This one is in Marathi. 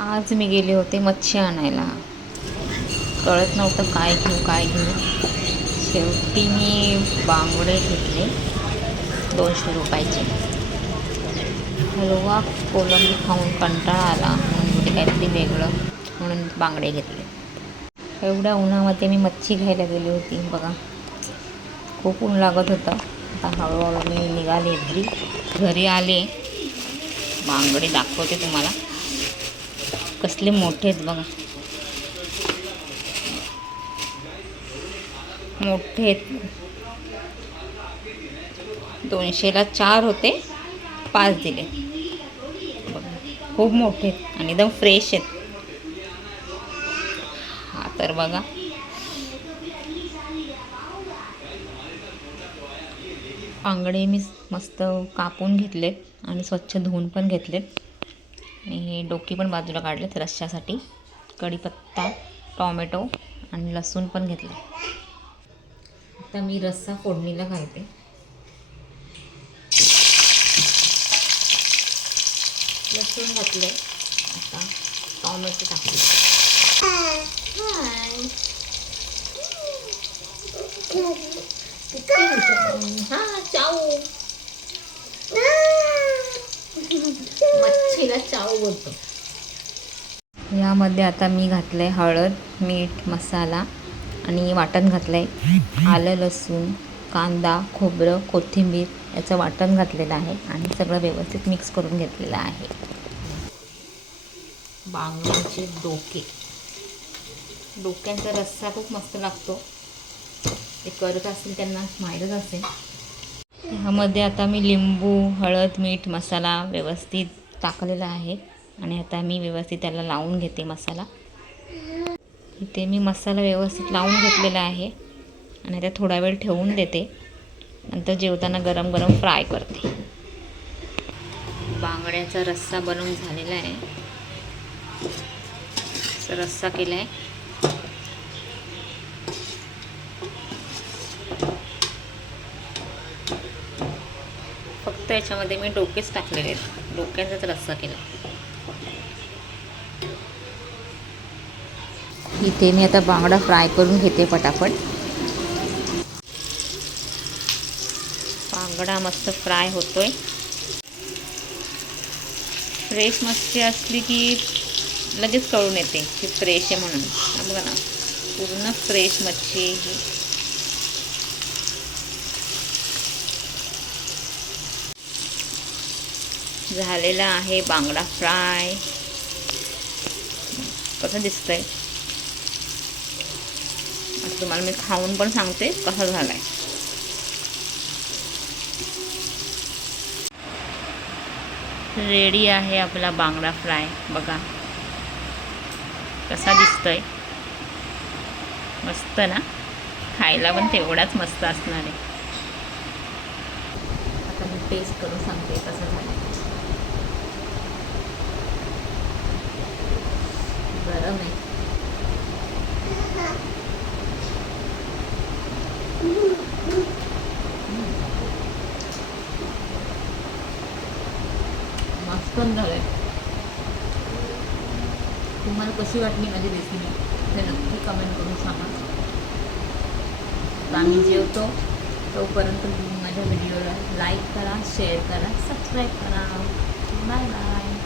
आज मी गेले होते मच्छी आणायला. कळत नव्हतं काय घेऊ. शेवटी मी बांगडे घेतले 200 रुपयाचे. हलवा कोलंबी खाऊन कंटाळा आला म्हणून बोलले काहीतरी वेगळं, म्हणून बांगडे घेतले. एवढ्या उन्हामध्ये मी मच्छी घ्यायला गेली होती बघा. खूप ऊन लागत होतं. आता हळूहळू मी निघाले घरी आले. बांगडे दाखवते तुम्हाला, कसले मोठे आहेत बघा. मोठे आहेत. 200ला 4 होते, 5 दिले. बघा खूप मोठे आहेत आणि एकदम फ्रेश आहेत. हा तर बघा, बांगडे मी मस्त कापून घेतलेत आणि स्वच्छ धुवून पण घेतलेत. आणि हे डोकी पण बाजूला काढलेत रश्श्यासाठी. कढीपत्ता, टॉमॅटो आणि लसूण पण घेतले. आता मी रस्सा फोडणीला घालते. लसूण घातले, आता टॉमॅटो टाकले. चाऊ, मच्छीला चाऊ बोलतो. यामध्ये आता मी घातलंय हळद, मीठ, मसाला आणि वाटण घातलंय. आलं, लसूण, कांदा, खोबरं, कोथिंबीर याचं वाटण घातलेलं आहे आणि सगळं व्यवस्थित मिक्स करून घेतलेलं आहे. बांगड्याचे डोक्यांचा रस्सा खूप मस्त लागतो. ते करत असतील त्यांना माहीतच असेल. ह्यामध्ये आता मी लिंबू, हळद, मीठ, मसाला व्यवस्थित टाकलेला आहे आणि आता मी व्यवस्थित त्याला लावून घेते मसाला. इथे मी मसाला व्यवस्थित लावून घेतलेला आहे आणि आता थोडा वेळ ठेवून देते. नंतर जेवताना गरम गरम फ्राय करते. बांगड्याचा रस्सा बनवून झालेला आहे. रस्सा केला आहे. फक्त याच्यामध्ये मी डोकेच टाकलेले आहेत. डोक्यांचाच रस्सा केला. इथे मी आता बांगडा फ्राय करून घेते पटापट. बांगडा मस्त फ्राय होतोय. फ्रेश मच्छी असली की लगेच कळून येते की फ्रेश आहे म्हणून. बघा ना, पूर्ण फ्रेश मच्छी ही. झालेला आहे बांगडा फ्राय. कसं दिसतंय आता तुम्हाला मी खाऊन पण सांगते कसा झालाय. रेडी आहे आपला बांगडा फ्राय. बघा कसा दिसतोय. मस्त ना, खायला पण तेवढाच मस्त असणार आहे. आता मी टेस्ट करून सांगते कसं झालं. गरम आहे. मस्त झालंय. तुम्हाला कशी वाटली माझी रेसिपी ते नक्की कमेंट करून सांगा. आम्ही जेवतो तोपर्यंत तुम्ही माझ्या व्हिडिओला लाईक करा, शेअर करा, सबस्क्राईब करा. Bye bye.